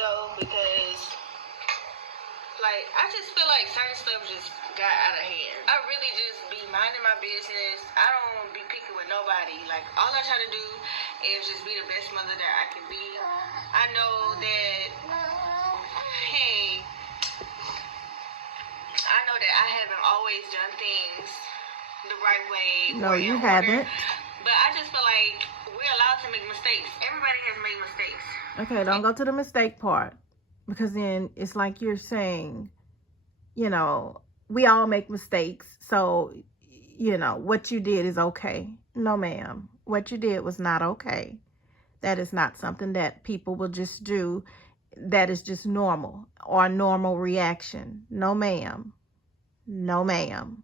ago because, like, I just feel like certain stuff just got out of hand. I really just be minding my business. I don't be picky with nobody. Like, all I try to do is just be the best mother that I can be. I know that, hey, I know that I haven't always done things the right way. No, you haven't. But I just feel like we're allowed to make mistakes. Everybody has made mistakes. Okay, don't go to the mistake part. Because then it's like you're saying, you know, we all make mistakes. So, you know, what you did is okay. No, ma'am. What you did was not okay. That is not something that people will just do. That is just normal or a normal reaction. No, ma'am. No, ma'am.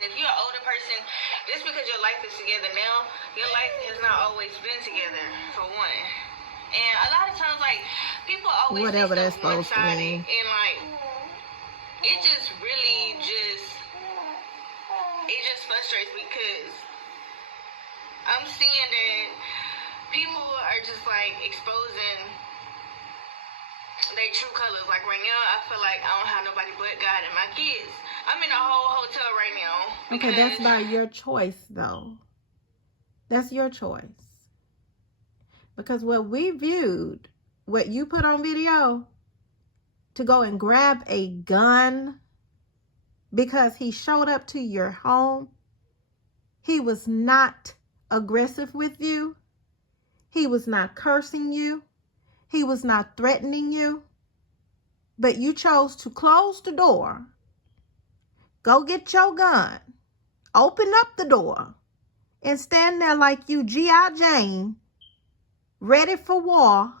If you're an older person, just because your life is together now, your life has not always been together, for one. And a lot of times, like, people always whatever that's supposed to and, mean. like, it just really just frustrates me because I'm seeing that people are just, like, exposing their true colors. Like, right now, I feel like I don't have nobody but God and my kids. I'm in a whole hotel right now. Okay, that's not your choice, though. That's your choice. Because what we viewed, what you put on video, to go and grab a gun because he showed up to your home, he was not aggressive with you. He was not cursing you. He was not threatening you. But you chose to close the door, go get your gun, open up the door, and stand there like you G.I. Jane, ready for war,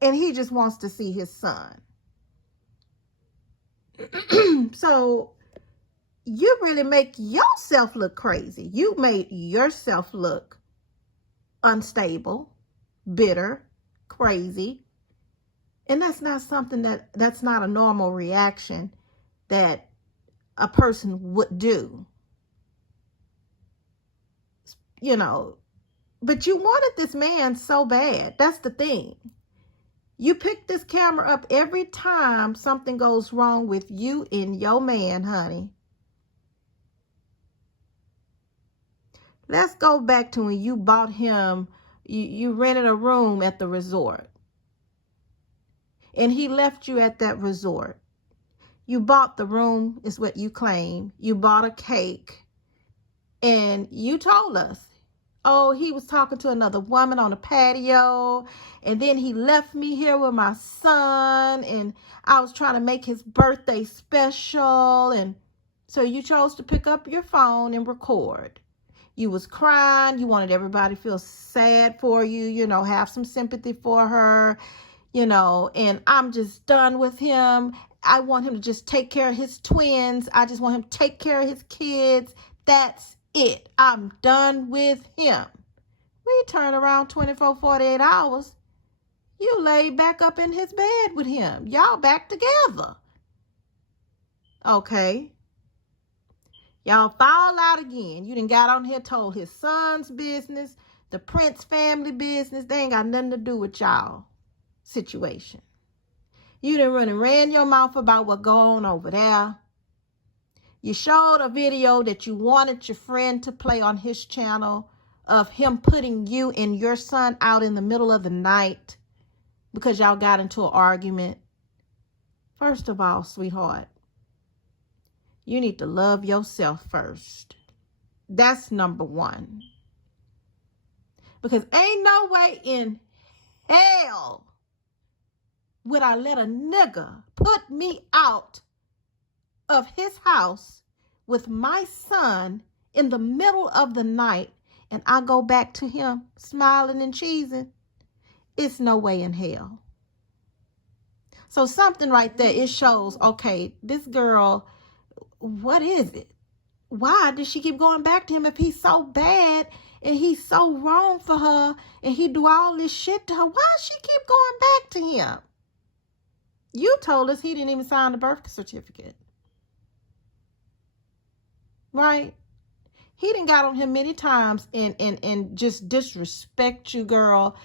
and he just wants to see his son. So you really make yourself look crazy. You made yourself look unstable, bitter, crazy. And that's not something that's not a normal reaction that a person would do. You know, but you wanted this man so bad. That's the thing. You pick this camera up every time something goes wrong with you and your man, honey. Let's go back to when you bought him, you rented a room at the resort. And he left you at that resort. You bought the room, is what you claim. You bought a cake. And you told us, oh, he was talking to another woman on the patio. And then he left me here with my son. And I was trying to make his birthday special. And so you chose to pick up your phone and record. You was crying. You wanted everybody to feel sad for you, you know, have some sympathy for her, you know, and I'm just done with him. I want him to just take care of his twins. I just want him to take care of his kids. That's it. I'm done with him. We turn around 24, 48 hours. You laid back up in his bed with him. Y'all back together. Okay. Y'all fall out again. You done got on here, told his son's business, the Prince family business. They ain't got nothing to do with y'all situation. You done run and ran your mouth about what go on over there. You showed a video that you wanted your friend to play on his channel of him putting you and your son out in the middle of the night because y'all got into an argument. First of all, sweetheart, you need to love yourself first. That's number one. Because ain't no way in hell would I let a nigga put me out of his house with my son in the middle of the night and I go back to him smiling and cheesing. It's no way in hell. So something right there, it shows, okay, this girl, what is it? Why does she keep going back to him if he's so bad and he's so wrong for her and he do all this shit to her? Why does she keep going back to him? You told us he didn't even sign the birth certificate. Right? He done got on him many times and just disrespect you, girl.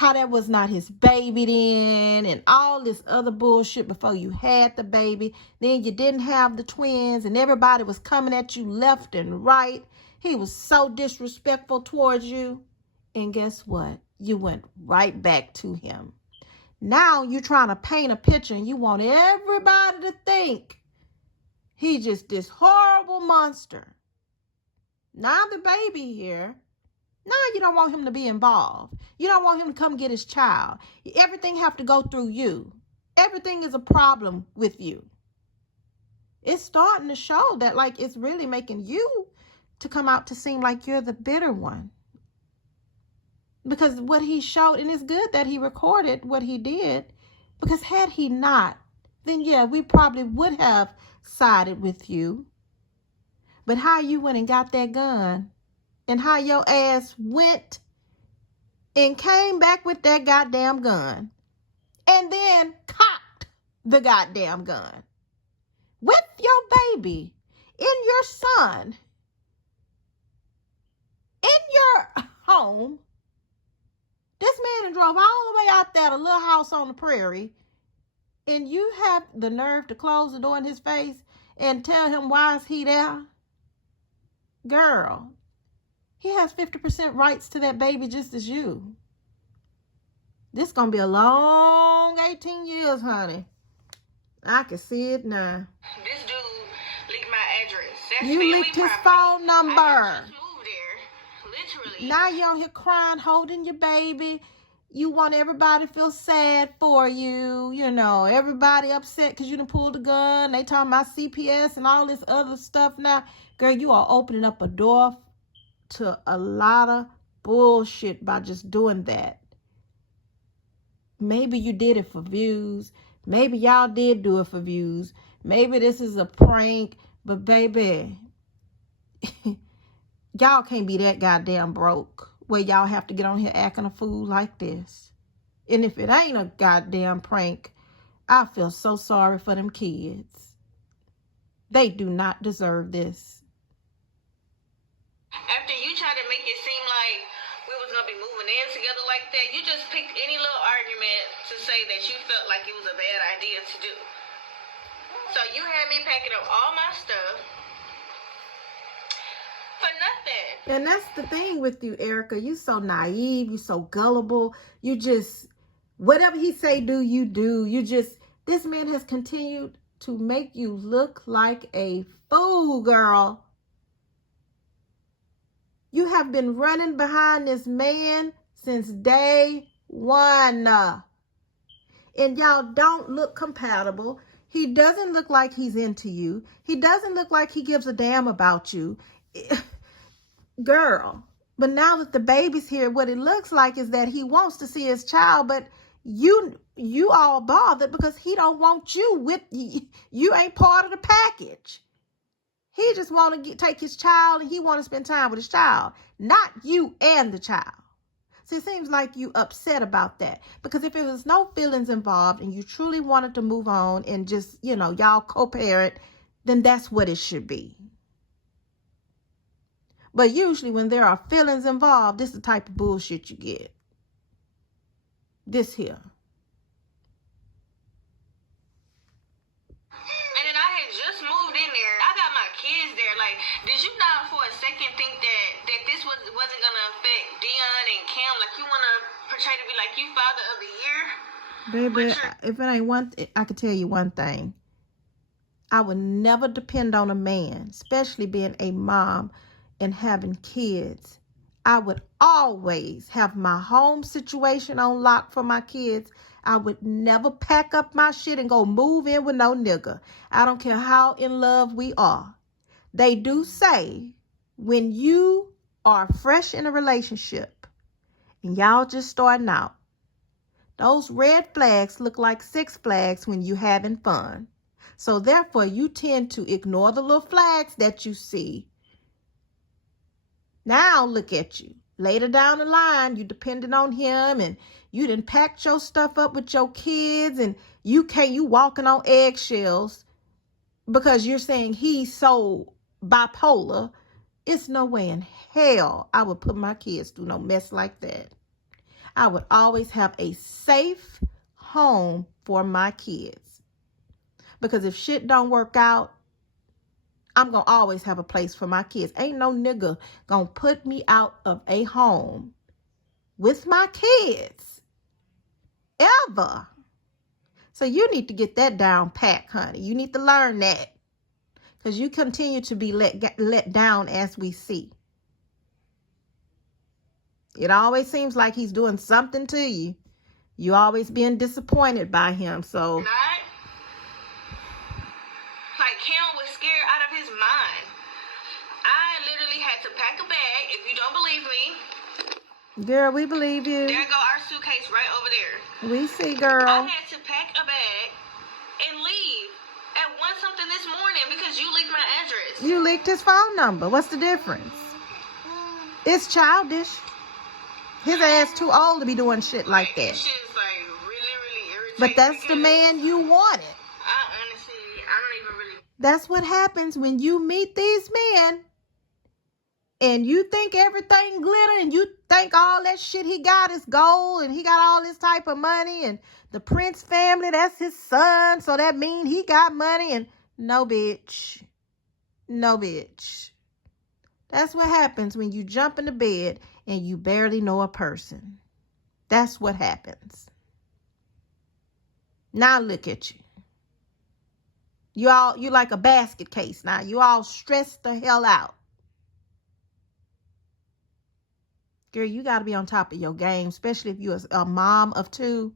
how that was not his baby then, and all this other bullshit before you had the baby. Then you didn't have the twins, and everybody was coming at you left and right. He was so disrespectful towards you. And guess what? You went right back to him. Now you're trying to paint a picture, and you want everybody to think he's just this horrible monster. Now the baby here, now you don't want him to be involved. You don't want him to come get his child. Everything have to go through you. Everything is a problem with you. It's starting to show that, like, it's really making you to come out to seem like you're the bitter one. Because what he showed, and it's good that he recorded what he did, because had he not, then yeah, we probably would have sided with you. But how you went and got that gun, and how your ass went and came back with that goddamn gun, and then cocked the goddamn gun with your baby, in your son, in your home. This man drove all the way out there to a little house on the prairie, and you have the nerve to close the door in his face and tell him why is he there? Girl, he has 50% rights to that baby just as you. This gonna be a long 18 years, honey. I can see it now. This dude leaked my address. That's You leaked his phone number. I just moved there, literally. Now you're on here crying, holding your baby. You want everybody to feel sad for you. You know, everybody upset because you done pulled a gun. They talking about CPS and all this other stuff now. Girl, you are opening up a door to a lot of bullshit by just doing that. Maybe you did it for views. Maybe y'all did do it for views. Maybe this is a prank. But baby, y'all can't be that goddamn broke where y'all have to get on here acting a fool like this. And if it ain't a goddamn prank, I feel so sorry for them kids. They do not deserve this. After you tried to make it seem like we was going to be moving in together like that, you just picked any little argument to say that you felt like it was a bad idea to do. So you had me packing up all my stuff for nothing. And that's the thing with you, Erica. You so naive. You so gullible. You just, whatever he say do, you do. You just, this man has continued to make you look like a fool, girl. You have been running behind this man since day one. And y'all don't look compatible. He doesn't look like he's into you. He doesn't look like he gives a damn about you. Girl. But now that the baby's here, what it looks like is that he wants to see his child, but you all bothered because he don't want you with you. You ain't part of the package. He just want to take his child, and he want to spend time with his child, not you and the child. See, it seems like you upset about that, because if there was no feelings involved and you truly wanted to move on and just, you know, y'all co-parent, then that's what it should be. But usually when there are feelings involved, this is the type of bullshit you get. This here. Kids there, like, did you not for a second think that this wasn't gonna affect Dion and Cam? Like, you want to portray to be like you father of the year? Baby, if it ain't one, I could tell you one thing. I would never depend on a man, especially being a mom and having kids. I would always have my home situation on lock for my kids. I would never pack up my shit and go move in with no nigga. I don't care how in love we are. They do say when you are fresh in a relationship and y'all just starting out, those red flags look like Six Flags when you having fun. So therefore, you tend to ignore the little flags that you see. Now look at you. Later down the line, you depended on him and you done packed your stuff up with your kids, and you walking on eggshells because you're saying he's so bipolar. It's no way in hell I would put my kids through no mess like that. I would always have a safe home for my kids. Because if shit don't work out, I'm going to always have a place for my kids. Ain't no nigga going to put me out of a home with my kids. Ever. So you need to get that down pat, honey. You need to learn that. Because you continue to be let down as we see. It always seems like he's doing something to you. You always being disappointed by him. So like Cam was scared out of his mind. I literally had to pack a bag. If you don't believe me, girl, we believe you. There go our suitcase right over there. We see, girl. I had to pack a bag and leave at 1-something this morning because you leaked my address. You leaked his phone number. What's the difference? It's childish. His ass too old to be doing shit like that. It's just like really irritating. But that's the man you wanted. I don't even really. That's what happens when you meet these men and you think everything glitter and you think all that shit he got is gold and he got all this type of money and the Prince family, that's his son, so that means he got money. And no, bitch. No, bitch. That's what happens when you jump into bed and you barely know a person. That's what happens. Now look at you. You like a basket case now. You all stressed the hell out. Girl, you got to be on top of your game, especially if you're a mom of 2.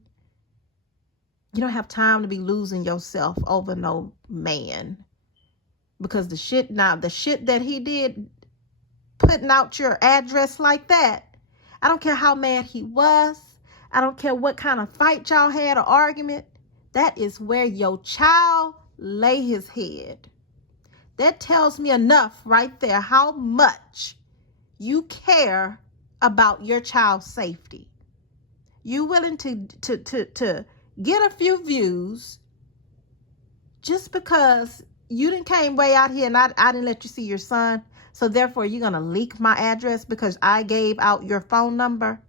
You don't have time to be losing yourself over no man. Because the shit that he did, putting out your address like that, I don't care how mad he was. I don't care what kind of fight y'all had or argument. That is where your child lay his head. That tells me enough right there how much you care about your child's safety. You willing to get a few views just because you didn't came way out here and I didn't let you see your son. So therefore you're going to leak my address because I gave out your phone number.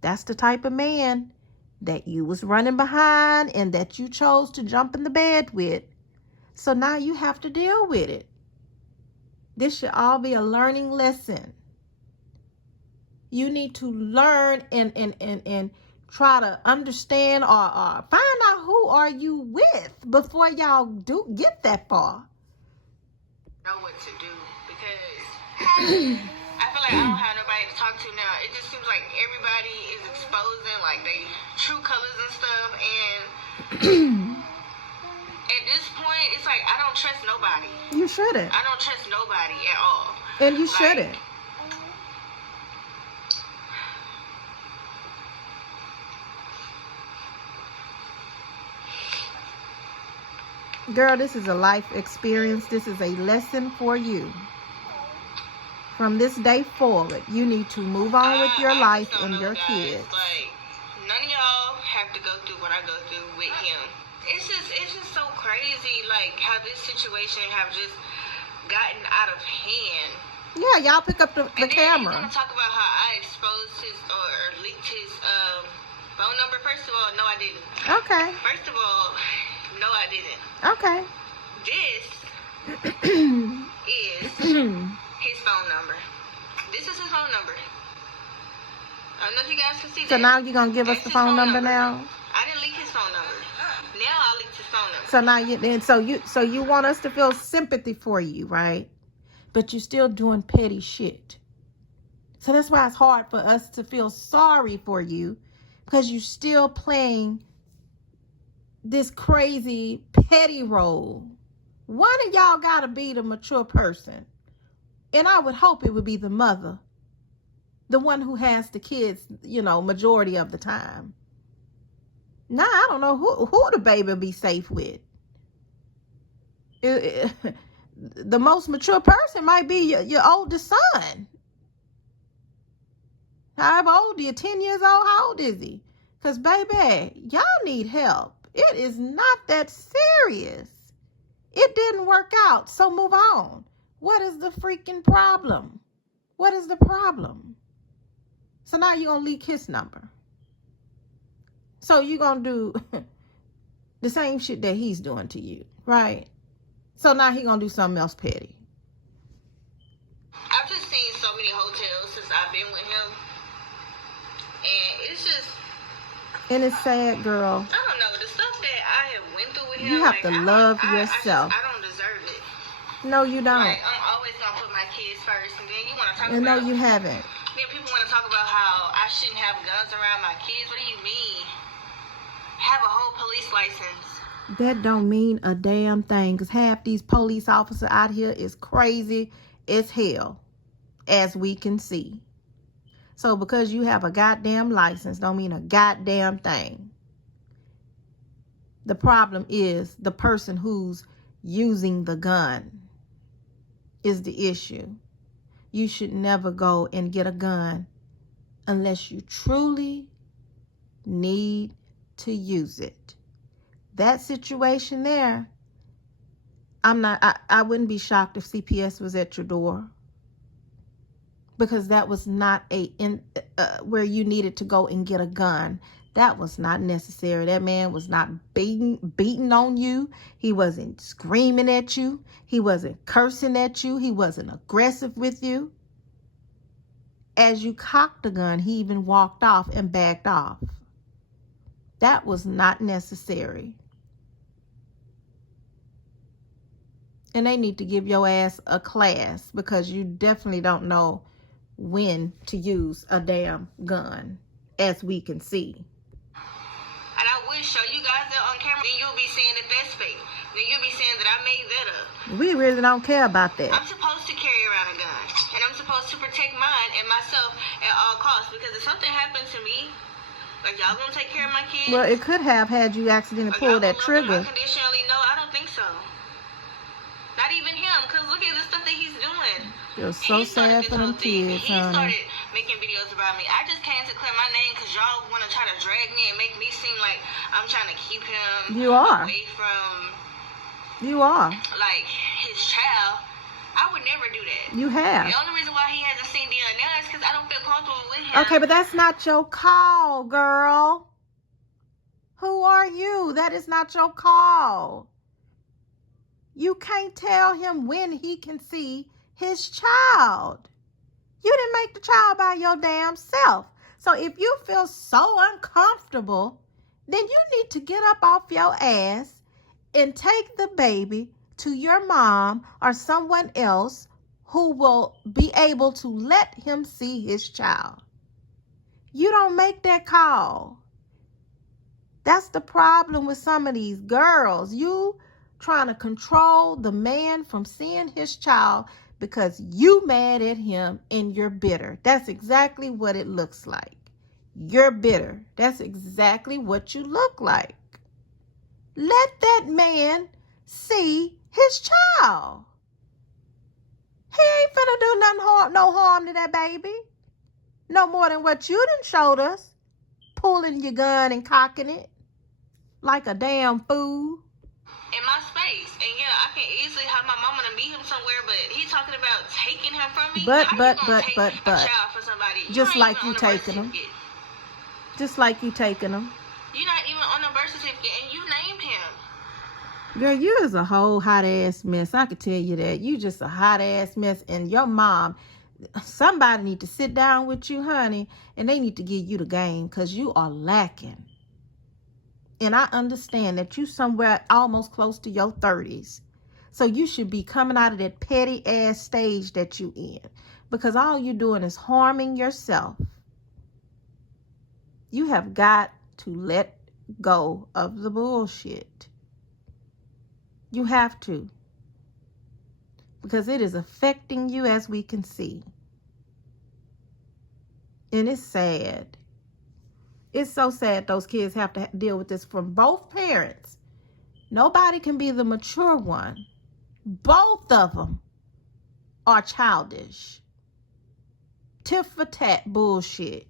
That's the type of man that you was running behind and that you chose to jump in the bed with. So now you have to deal with it. This should all be a learning lesson. You need to learn and try to understand or find out who are you with before y'all do get that far. Know what to do because I feel like I don't have nobody to talk to now. It just seems like everybody is exposing like they true colors and stuff, and at this point it's like I don't trust nobody. You shouldn't. I don't trust nobody at all. And you shouldn't. Girl, this is a life experience. This is a lesson for you. From this day forward, you need to move on with your life and your kids. Like, none of y'all have to go through what I go through with him. It's just so crazy, like, how this situation have just gotten out of hand. Yeah, y'all pick up the camera. I'm going to talk about how I exposed his or leaked his phone number. First of all, no, I didn't. Okay. First of all, no, I didn't. Okay. This is his phone number. This is his phone number. I don't know if you guys can see that. So now you're going to give us the phone number now? I didn't leak his phone number. Now I leaked his phone number. So now you want us to feel sympathy for you, right? But you're still doing petty shit. So that's why it's hard for us to feel sorry for you, because you're still playing this crazy petty role. One of y'all got to be the mature person. And I would hope it would be the mother. The one who has the kids, majority of the time. Now, I don't know who the baby will be safe with. The most mature person might be your oldest son. However old are you? 10 years old? How old is he? Because, baby, y'all need help. It is not that serious. It didn't work out, so move on. What is the freaking problem? What is the problem? So now you're going to leak his number. So you're going to do the same shit that he's doing to you, right? So now he's going to do something else petty. I've just seen so many hotels since I've been with him. And it's just... And it's sad, girl. I don't know. The stuff that I have went through with him... You have to love yourself. I don't deserve it. No, you don't. Like, I'm always going to put my kids first. And then you want to talk and about... No, you haven't. Then people want to talk about how I shouldn't have guns around my kids. What do you mean? Have a whole police license. That don't mean a damn thing. Because half these police officers out here is crazy as hell. As we can see. So because you have a goddamn license don't mean a goddamn thing. The problem is the person who's using the gun is the issue. You should never go and get a gun unless you truly need to use it. That situation there, I wouldn't be shocked if CPS was at your door. Because that was not where you needed to go and get a gun. That was not necessary. That man was not beating on you. He wasn't screaming at you. He wasn't cursing at you. He wasn't aggressive with you. As you cocked the gun, he even walked off and backed off. That was not necessary. And they need to give your ass a class because you definitely don't know when to use a damn gun, as we can see. And I would show you guys that on camera, then you'll be saying that that's fake. Then you'll be saying that I made that up. We really don't care about that. I'm supposed to carry around a gun. And I'm supposed to protect mine and myself at all costs. Because if something happens to me, like y'all gonna take care of my kids? Well, it could have had you accidentally pull that trigger. Unconditionally, no, I don't think so. Not even him, because look at the stuff that he's doing. You're so sad for them kids, He honey. started making videos about me. I just came to clear my name because y'all want to try to drag me and make me seem like I'm trying to keep him away from... You are. Like, his child. I would never do that. You have. The only reason why he hasn't seen Dion now is because I don't feel comfortable with him. Okay, but that's not your call, girl. Who are you? That is not your call. You can't tell him when he can see his child. You didn't make the child by your damn self. So if you feel so uncomfortable, then you need to get up off your ass and take the baby to your mom or someone else who will be able to let him see his child. You don't make that call. That's the problem with some of these girls. You trying to control the man from seeing his child because you mad at him and you're bitter. That's exactly what it looks like. You're bitter. That's exactly what you look like. Let that man see his child. He ain't finna do no harm to that baby. No more than what you done showed us. Pulling your gun and cocking it like a damn fool. In my space. And yeah, I can easily have my mama to meet him somewhere, but he's talking about taking him from me. But a child for somebody? Just like you taking him. Just like you taking him. You're not even on the birth certificate and you named him. Girl, you is a whole hot ass mess. I could tell you that. You just a hot ass mess. And your mom, somebody need to sit down with you, honey, and they need to give you the game because you are lacking. And I understand that you somewhere almost close to your 30s. So you should be coming out of that petty ass stage that you in. Because all you're doing is harming yourself. You have got to let go of the bullshit. You have to. Because it is affecting you as we can see. And it's sad. It's so sad those kids have to deal with this from both parents. Nobody can be the mature one. Both of them are childish. Tit for tat bullshit.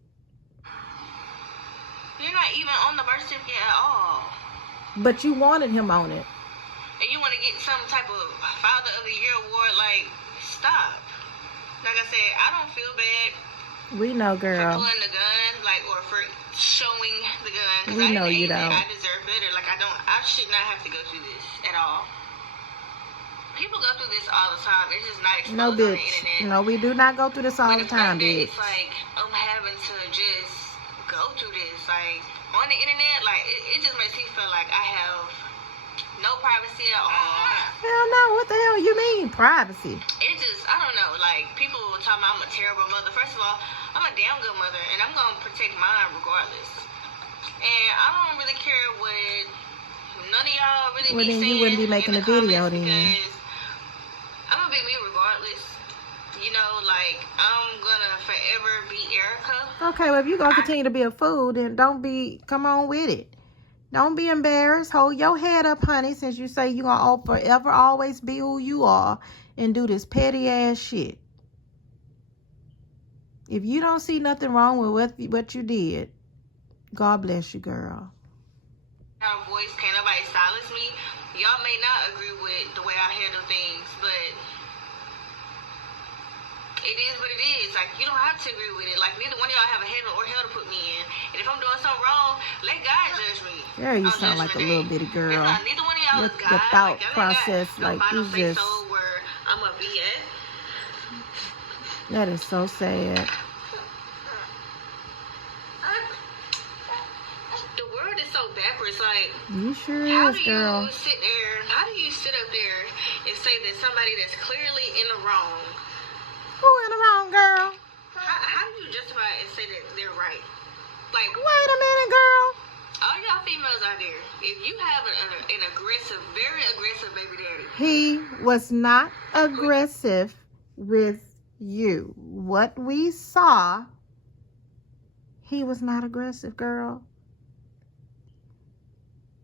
You're not even on the birth certificate at all. But you wanted him on it. And you want to get some type of Father of the Year award. Like, stop. Like I said, I don't feel bad We know, For girl. pulling the gun, like, or for showing the gun. Because We I know didn't you aim it. don't. I deserve better. Like, I should not have to go through this at all. People go through this all the time. It's just not exposed No, on the bitch. internet. No, we do not go through this all the time, bitch. It's like, I'm having to just go through this. Like, on the internet, like, it just makes me feel like I have no privacy at all. Hell no, what the hell you mean, privacy? It just, I don't know, like, people will tell me I'm a terrible mother. First of all, I'm a damn good mother, and I'm going to protect mine regardless. And I don't really care what none of y'all really Well, be then saying. you wouldn't be making a video then. Because I'm going to be me regardless. You know, like, I'm going to forever be Erica. Okay, well, if you're going to continue to be a fool, then come on with it. Don't be embarrassed. Hold your head up, honey, since you say you're going to forever always be who you are and do this petty ass shit. If you don't see nothing wrong with what you did, God bless you, girl. Our voice, can't nobody silence me. Y'all may not agree with the way I handle things, but it is what it is. Like, you don't have to agree with it. Like, neither one of y'all have a heaven or hell to put me in. And if I'm doing something wrong, let God judge me. Yeah, you sound like a little bitty girl. Neither one of y'all is God. Your thought like, process, like you just. Where I'm a be at. That is so sad. The world is so backwards. Like, you sure how is, do girl. you sit there? How do you sit up there and say that somebody that's clearly in the wrong? Who in the wrong, girl? How do you justify and say that they're right? Like, wait a minute, girl. All y'all females out there, if you have an aggressive, very aggressive baby daddy. He was not aggressive with you. What we saw, he was not aggressive, girl.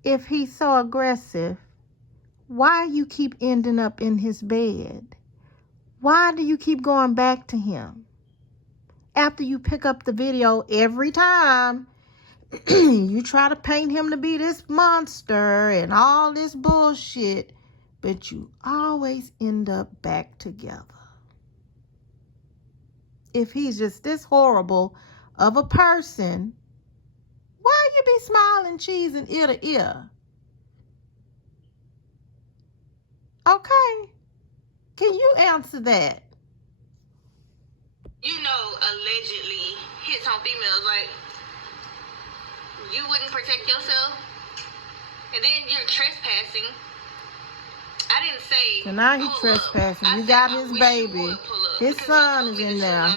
If he's so aggressive, why you keep ending up in his bed? Why do you keep going back to him? After you pick up the video every time, you try to paint him to be this monster and all this bullshit, but you always end up back together. If he's just this horrible of a person, why you be smiling, cheesing ear to ear? Okay. Can you answer that? You know, allegedly hits on females, like, you wouldn't protect yourself, and then you're trespassing. I didn't say. So now he's trespassing. You got his baby. His son is in there.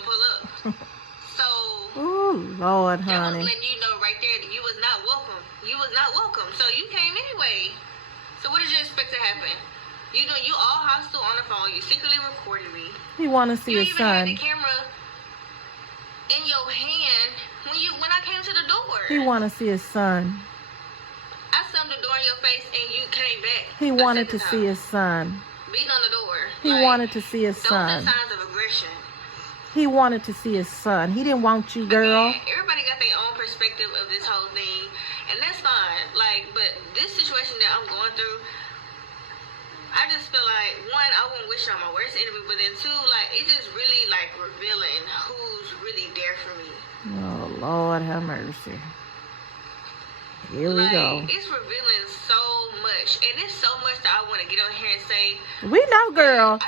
So, ooh, Lord, honey. That was letting you know right there that you was not welcome. You was not welcome. So you came anyway. So what did you expect to happen? You all hostile on the phone. You secretly recorded me. He want to see his son. You even had the camera in your hand when I came to the door. He want to see his son. I slammed the door in your face and you came back. He wanted to see his son. Beating on the door. He wanted to see his son. Those are signs of aggression. He wanted to see his son. He didn't want you, girl. Again, everybody got their own perspective of this whole thing, and that's fine. Like, but this situation that I'm going through, I just feel like, one, I wouldn't wish on my worst enemy, but then two, like, it's just really like revealing who's really there for me. Oh, Lord have mercy. Here we go. It's revealing so much, and it's so much that I want to get on here and say. We know, girl.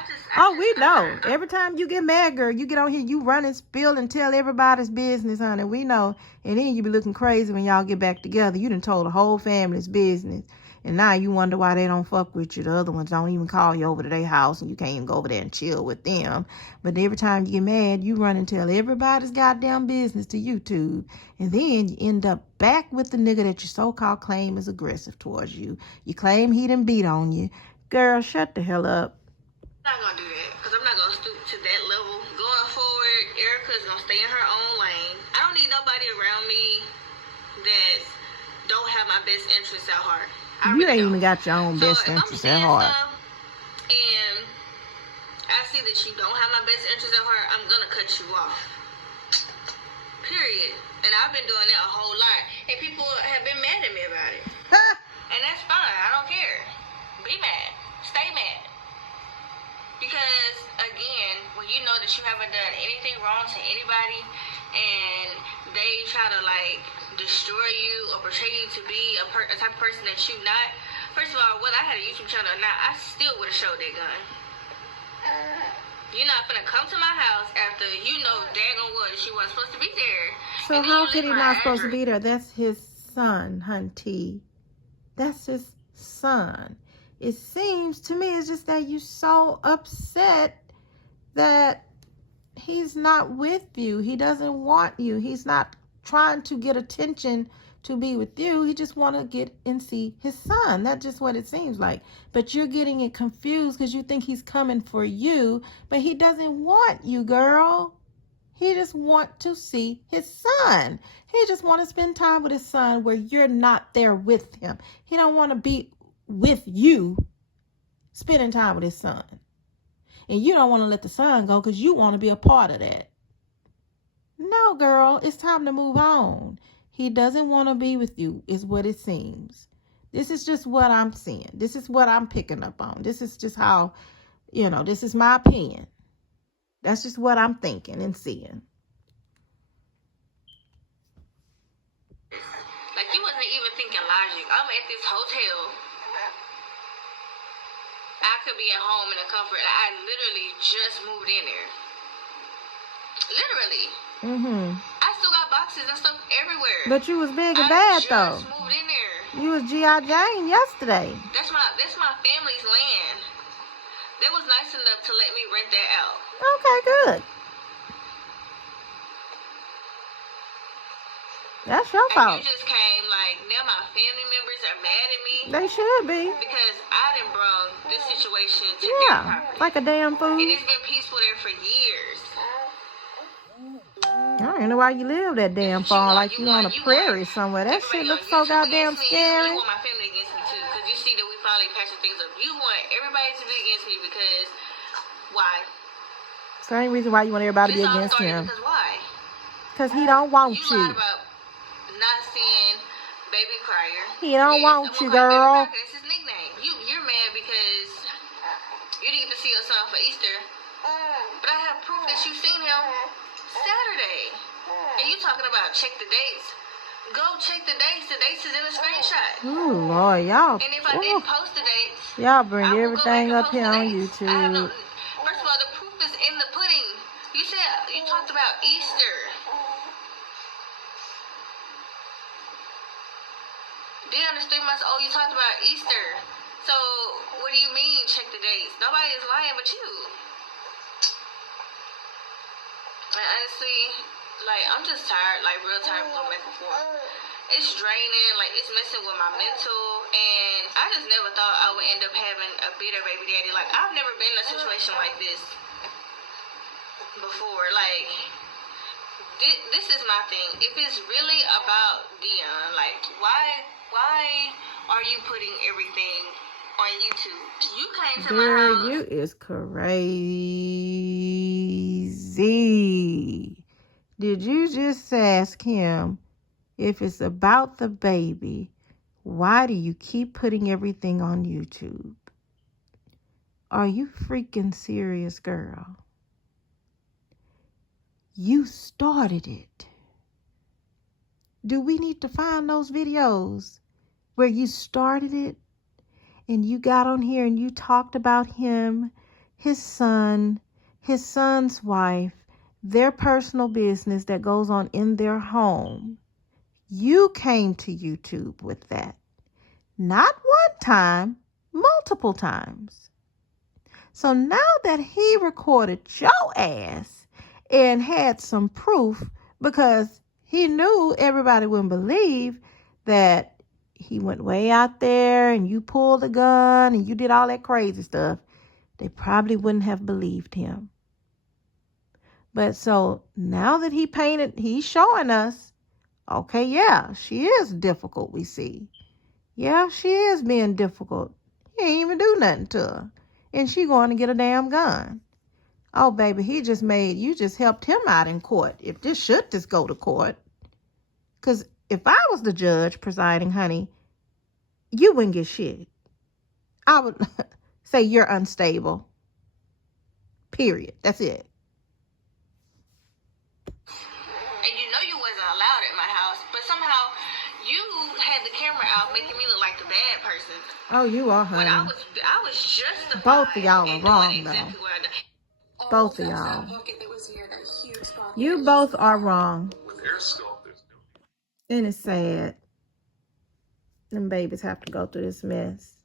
We know. Every time you get mad, girl, you get on here, you run and spill and tell everybody's business, honey. We know. And then you be looking crazy when y'all get back together. You done told the whole family's business. And now you wonder why they don't fuck with you. The other ones don't even call you over to their house, and you can't even go over there and chill with them. But every time you get mad, you run and tell everybody's goddamn business to YouTube. And then you end up back with the nigga that you so-called claim is aggressive towards you. You claim he done beat on you. Girl, shut the hell up. I'm not going to do that, because I'm not going to stoop to that level. Going forward, Erica's going to stay in her own lane. I don't need nobody around me that don't have my best interests at heart. You ain't even got your own best interests at heart. And I see that you don't have my best interests at heart, I'm going to cut you off. Period. And I've been doing that a whole lot. And people have been mad at me about it. And that's fine. I don't care. Be mad. Stay mad. Because, again, when you know that you haven't done anything wrong to anybody and they try to, like, destroy you or portray you to be a type of person that you're not, first of all, whether I had a YouTube channel or not, I still would have showed that gun. You're not gonna come to my house after you know daggone well that she wasn't supposed to be there. So how could he not supposed to be there? That's his son, hunty. That's his son. It seems to me it's just that you're so upset that he's not with you. He doesn't want you. He's not trying to get attention to be with you. He just want to get and see his son. That's just what it seems like. But you're getting it confused because you think he's coming for you, but he doesn't want you, girl. He just want to see his son. He just want to spend time with his son where you're not there with him. He don't want to be with you spending time with his son. And you don't want to let the son go because you want to be a part of that. No, girl, it's time to move on. He doesn't want to be with you, is what it seems. This is just what I'm seeing. This is what I'm picking up on. This is just how, this is my opinion. That's just what I'm thinking and seeing. Like, you wasn't even thinking logic. I'm at this hotel. I could be at home in the comfort. I literally just moved in there. Literally. I still got boxes and stuff everywhere. But you was big and bad though. I just moved in there. You was G.I. Jane yesterday. That's my family's land. They was nice enough to let me rent that out. Okay, good. That's your fault. And you just came like, now my family members are mad at me. They should be. Because I done brought this situation to their property. Like a damn fool. And it's been peaceful there for years. I don't know why you live that damn far, like you on a prairie somewhere. That shit looks so goddamn scary. You want my family against me too, because you see that we finally patching things up. You want everybody to be against me because why? Same reason why you want everybody to be against him. Because why? Because he don't want you. You lied about not seeing Baby Crier. He don't want you, girl. That's his nickname. You're mad because you didn't get to see your son for Easter, but I have proof that you seen him Saturday. And you talking about check the dates. Go check the dates. The dates is in the screenshot. Oh, Lord, y'all. And if I didn't post the dates, y'all bring everything up here on YouTube. First of all, the proof is in the pudding. You talked about Easter. Then on the 3 months old, you talked about Easter. So what do you mean check the dates? Nobody is lying but you. And honestly, like, I'm just tired, like, real tired of going back and forth. It's draining, like, it's messing with my mental, and I just never thought I would end up having a bitter baby daddy. Like, I've never been in a situation like this before. Like, this is my thing. If it's really about Dion, like, why are you putting everything on YouTube? You came to my house. Girl, you is crazy. Did you just ask him if it's about the baby, why do you keep putting everything on YouTube? Are you freaking serious, girl? You started it. Do we need to find those videos where you started it and you got on here and you talked about him, his son, his son's wife, their personal business that goes on in their home? You came to YouTube with that. Not one time, multiple times. So now that he recorded your ass and had some proof, because he knew everybody wouldn't believe that he went way out there and you pulled a gun and you did all that crazy stuff, they probably wouldn't have believed him. But so now that he's showing us, okay, yeah, she is difficult, we see. Yeah, she is being difficult. He ain't even do nothing to her. And she going to get a damn gun. Oh, baby, you just helped him out in court. If this should just go to court. Because if I was the judge presiding, honey, you wouldn't get shit. I would say you're unstable. Period. That's it. And you know you wasn't allowed at my house, but somehow you had the camera out making me look like the bad person. Oh, you are, honey. When I was justified. Both of y'all are wrong, exactly though. what I did. Both of y'all. You both are wrong. And it's sad. Them babies have to go through this mess.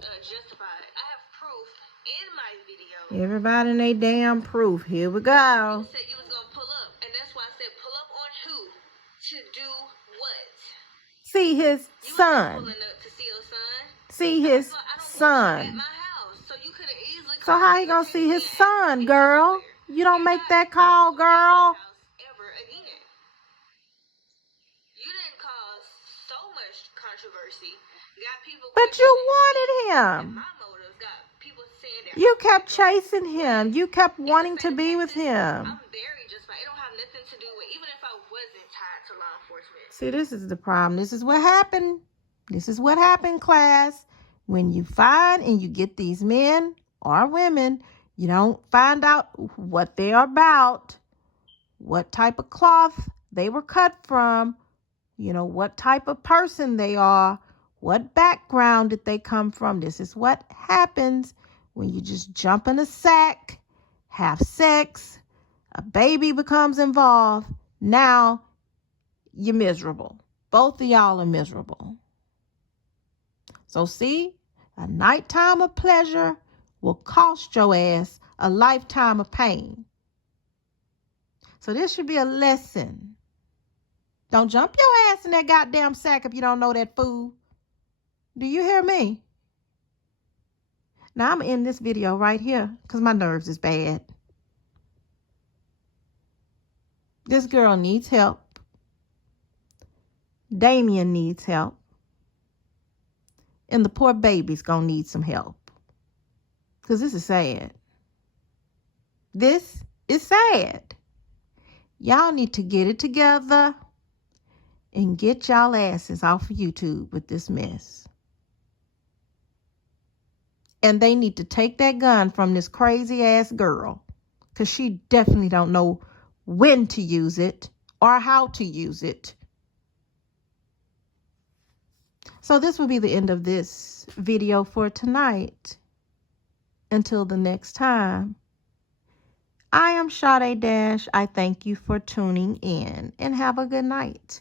Justified. I have proof in my video. Everybody in they damn proof. Here we go. You said you was gonna pull up, and that's why I said pull up on who? To do what? See his son. Pulling up to see your son. See his son. At my house, so you could have easily. So how you gonna see his son, girl? You don't make that call, girl. Ever again. You didn't cause so much controversy. Got people. But you wanted him. My motives got people saying that. You kept chasing him. You kept wanting to be with him. I'm very justified. It don't have nothing to do with, even if I wasn't tied to law enforcement. See, this is the problem. This is what happened. This is what happened, class. When you find and you get these men or women, you don't find out what they're about, what type of cloth they were cut from, you know, what type of person they are, what background did they come from. This is what happens when you just jump in a sack, have sex, a baby becomes involved. Now you're miserable. Both of y'all are miserable. So see, a nighttime of pleasure will cost your ass a lifetime of pain. So this should be a lesson. Don't jump your ass in that goddamn sack if you don't know that fool. Do you hear me? Now I'm going to end this video right here because my nerves is bad. This girl needs help. Damien needs help. And the poor baby's going to need some help. Because this is sad. This is sad. Y'all need to get it together and get y'all asses off of YouTube with this mess. And they need to take that gun from this crazy ass girl. Because she definitely don't know when to use it or how to use it. So this will be the end of this video for tonight. Until the next time, I am Sade Dash. I thank you for tuning in and have a good night.